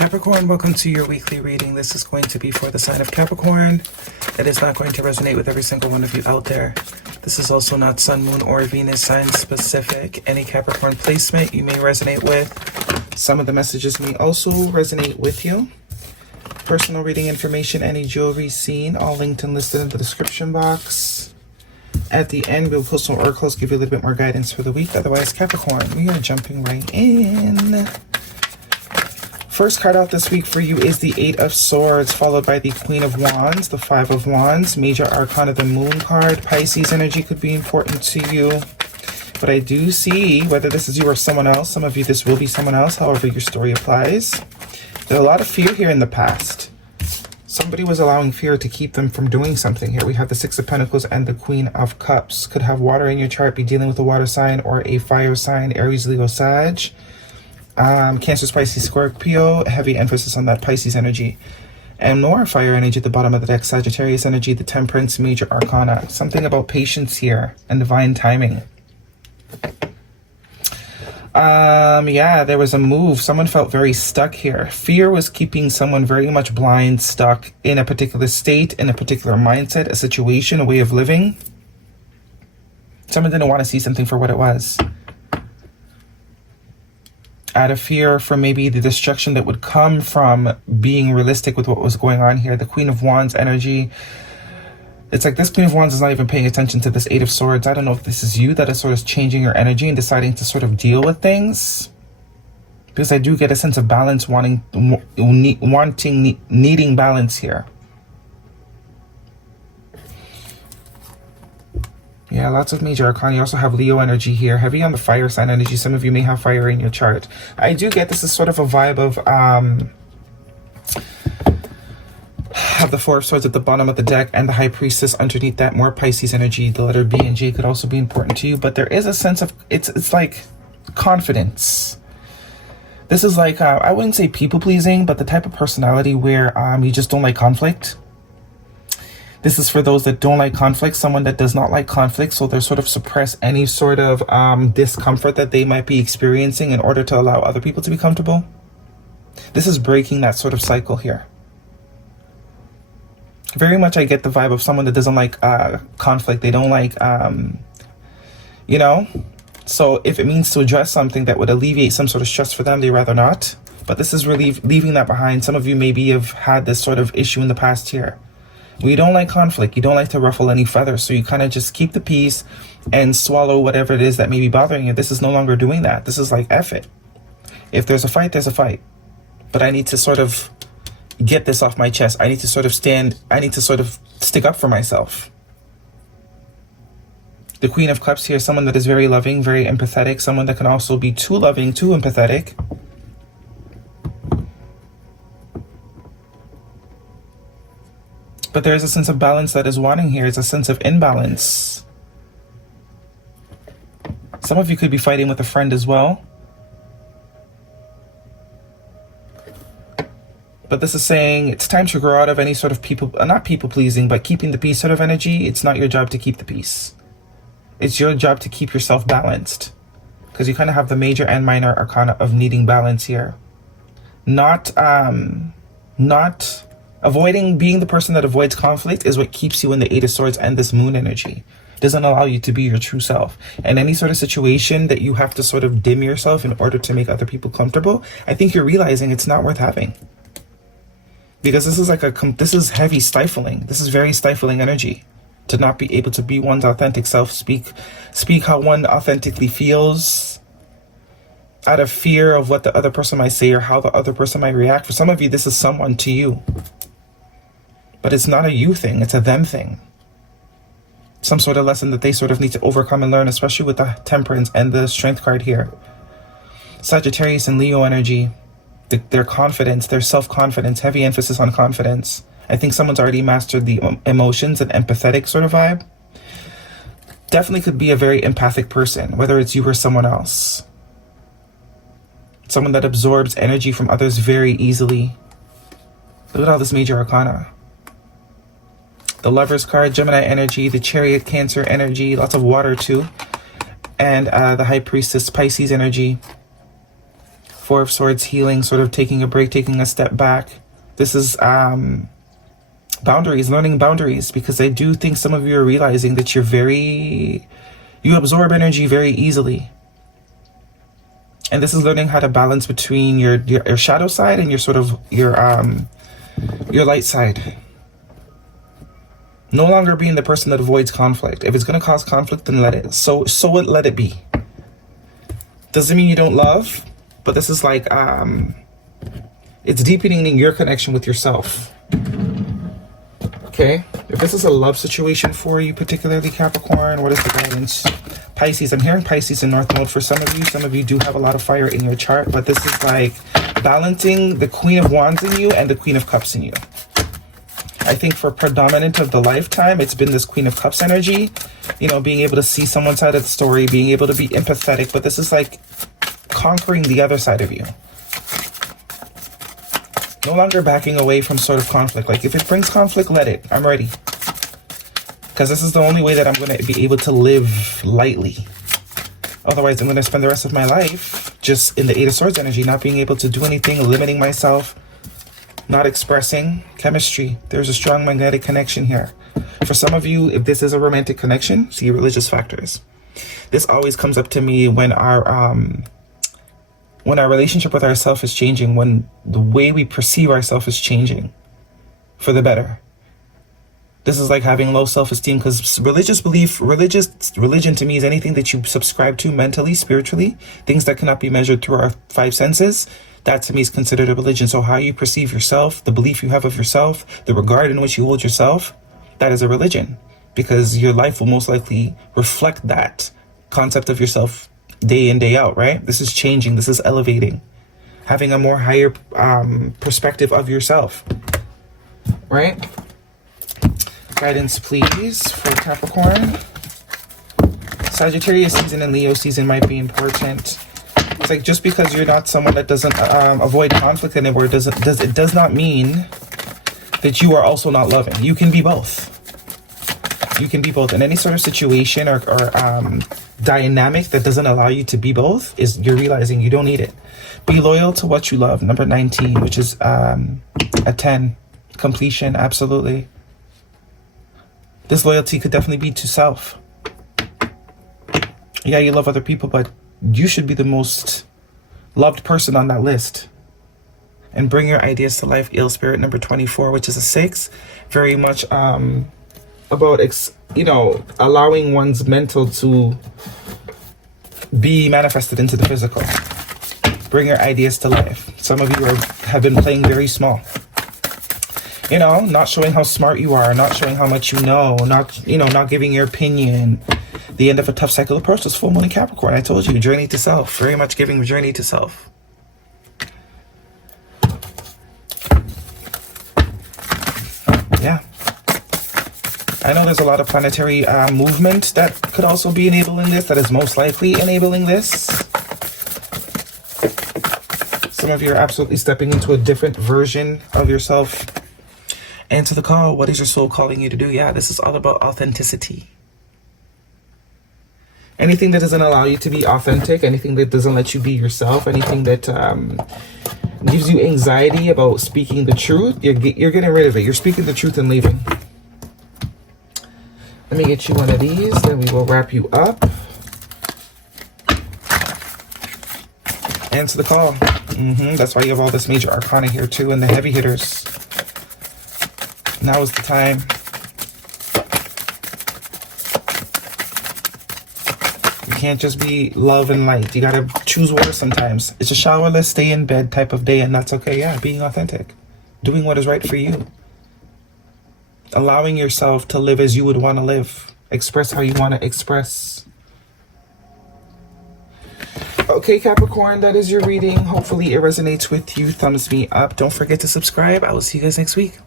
Capricorn, welcome to your weekly reading. This is going to be for the sign of Capricorn. It is not going to resonate with every single one of you out there. This is also not Sun, Moon, or Venus sign specific. Any Capricorn placement you may resonate with. Some of the messages may also resonate with you. Personal reading information, any jewelry seen, all linked and listed in the description box. At the end, we'll pull some oracles, give you a little bit more guidance for the week. Otherwise, Capricorn, we are jumping right in. First card out this week for you is the Eight of Swords, followed by the Queen of Wands, the Five of Wands, Major Arcana, the Moon card. Pisces energy could be important to you. But I do see, whether this is you or someone else, some of you this will be someone else, however your story applies. There's a lot of fear here in the past. Somebody was allowing fear to keep them from doing something here. We have the Six of Pentacles and the Queen of Cups. Could have water in your chart, be dealing with a water sign or a fire sign, Aries, Leo, Sag. Cancer, Pisces, Scorpio, heavy emphasis on that Pisces energy. And more fire energy at the bottom of the deck, Sagittarius energy, the Temperance, Major Arcana. Something about patience here and divine timing. Yeah, there was a move. Someone felt very stuck here. Fear was keeping someone very much blind, stuck in a particular state, in a particular mindset, a situation, a way of living. Someone didn't want to see something for what it was. Out of fear for maybe the destruction that would come from being realistic with what was going on here. The Queen of Wands energy. It's like this Queen of Wands is not even paying attention to this Eight of Swords. I don't know if this is you that is sort of changing your energy and deciding to sort of deal with things. Because I do get a sense of balance, needing balance here. Yeah, lots of Major Arcana. You also have Leo energy here. Heavy on the fire sign energy. Some of you may have fire in your chart. I do get this is sort of a vibe of have the Four of Swords at the bottom of the deck and the High Priestess underneath that. More Pisces energy. The letter B and J could also be important to you. But there is a sense of, it's like confidence. This is like, I wouldn't say people-pleasing, but the type of personality where you just don't like conflict. This is for those that don't like conflict, someone that does not like conflict, so they're sort of suppress any sort of discomfort that they might be experiencing in order to allow other people to be comfortable. This is breaking that sort of cycle here. Very much I get the vibe of someone that doesn't like conflict. They don't like, you know, so if it means to address something that would alleviate some sort of stress for them, they rather not. But this is really leaving that behind. Some of you maybe have had this sort of issue in the past here. You don't like conflict. You don't like to ruffle any feathers. So you kind of just keep the peace and swallow whatever it is that may be bothering you. This is no longer doing that. This is like, F it. If there's a fight, there's a fight. But I need to sort of get this off my chest. I need to sort of I need to sort of stick up for myself. The Queen of Cups here, someone that is very loving, very empathetic. Someone that can also be too loving, too empathetic. But there is a sense of balance that is wanting here. It's a sense of imbalance. Some of you could be fighting with a friend as well. But this is saying it's time to grow out of any sort of not people-pleasing, but keeping the peace sort of energy. It's not your job to keep the peace. It's your job to keep yourself balanced. Because you kind of have the Major and Minor Arcana of needing balance here. Not avoiding being the person that avoids conflict is what keeps you in the Eight of Swords and this Moon energy. It doesn't allow you to be your true self. And any sort of situation that you have to sort of dim yourself in order to make other people comfortable, I think you're realizing it's not worth having. Because this is like this is heavy stifling. This is very stifling energy. To not be able to be one's authentic self, speak how one authentically feels, out of fear of what the other person might say or how the other person might react. For some of you, this is someone to you. But it's not a you thing, it's a them thing. Some sort of lesson that they sort of need to overcome and learn, especially with the Temperance and the Strength card here. Sagittarius and Leo energy, their confidence, their self-confidence, heavy emphasis on confidence. I think someone's already mastered the emotions and empathetic sort of vibe. Definitely could be a very empathic person, whether it's you or someone else. Someone that absorbs energy from others very easily. Look at all this Major Arcana. The Lovers card, Gemini energy, the Chariot, Cancer energy, lots of water too. And the High Priestess, Pisces energy. Four of Swords, healing, sort of taking a break, taking a step back. This is boundaries, learning boundaries, because I do think some of you are realizing that you absorb energy very easily. And this is learning how to balance between your shadow side and your light side. No longer being the person that avoids conflict. If it's going to cause conflict, then let it. So let it be. Doesn't mean you don't love, but this is like, it's deepening your connection with yourself. Okay? If this is a love situation for you, particularly Capricorn, what is the guidance? Pisces. I'm hearing Pisces in North Node for some of you. Some of you do have a lot of fire in your chart, but this is like balancing the Queen of Wands in you and the Queen of Cups in you. I think for predominant of the lifetime, it's been this Queen of Cups energy, you know, being able to see someone's side of the story, being able to be empathetic, but this is like conquering the other side of you. No longer backing away from sort of conflict. Like if it brings conflict, let it. I'm ready. Because this is the only way that I'm going to be able to live lightly. Otherwise, I'm going to spend the rest of my life just in the Eight of Swords energy, not being able to do anything, limiting myself, not expressing. Chemistry. There's a strong magnetic connection here. For some of you, if this is a romantic connection, see religious factors. This always comes up to me when our relationship with ourselves is changing, when the way we perceive ourselves is changing for the better. This is like having low self-esteem, because religion to me is anything that you subscribe to mentally, spiritually, things that cannot be measured through our five senses. That to me is considered a religion. So how you perceive yourself, the belief you have of yourself, the regard in which you hold yourself, that is a religion, because your life will most likely reflect that concept of yourself day in, day out, right? This is changing. This is elevating, having a more higher perspective of yourself, right? Guidance, please, for Capricorn. Sagittarius season and Leo season might be important. It's like, just because you're not someone that doesn't avoid conflict anymore, it does not mean that you are also not loving. You can be both. You can be both in any sort of situation or dynamic that doesn't allow you to be both. Is you're realizing you don't need it. Be loyal to what you love. Number 19, which is a 10. Completion, absolutely. This loyalty could definitely be to self. Yeah, you love other people, but you should be the most loved person on that list. And bring your ideas to life. Eel Spirit, number 24, which is a 6. Very much about, allowing one's mental to be manifested into the physical. Bring your ideas to life. Some of you have been playing very small. You know, not showing how smart you are, not showing how much you know, not giving your opinion. The end of a tough cycle approach is full moon in Capricorn. I told you, journey to self. Very much giving journey to self. Yeah. I know there's a lot of planetary movement that could also be enabling this, that is most likely enabling this. Some of you are absolutely stepping into a different version of yourself. Answer the call. What is your soul calling you to do? Yeah, this is all about authenticity. Anything that doesn't allow you to be authentic, anything that doesn't let you be yourself, anything that gives you anxiety about speaking the truth, you're getting rid of it. You're speaking the truth and leaving. Let me get you one of these, then we will wrap you up. Answer the call. That's why you have all this major arcana here too, and the heavy hitters. Now is the time. You can't just be love and light. You gotta choose words sometimes. It's a showerless, stay in bed type of day, and that's okay. Yeah, being authentic. Doing what is right for you. Allowing yourself to live as you would want to live. Express how you want to express. Okay, Capricorn, that is your reading. Hopefully it resonates with you. Thumbs me up. Don't forget to subscribe. I will see you guys next week.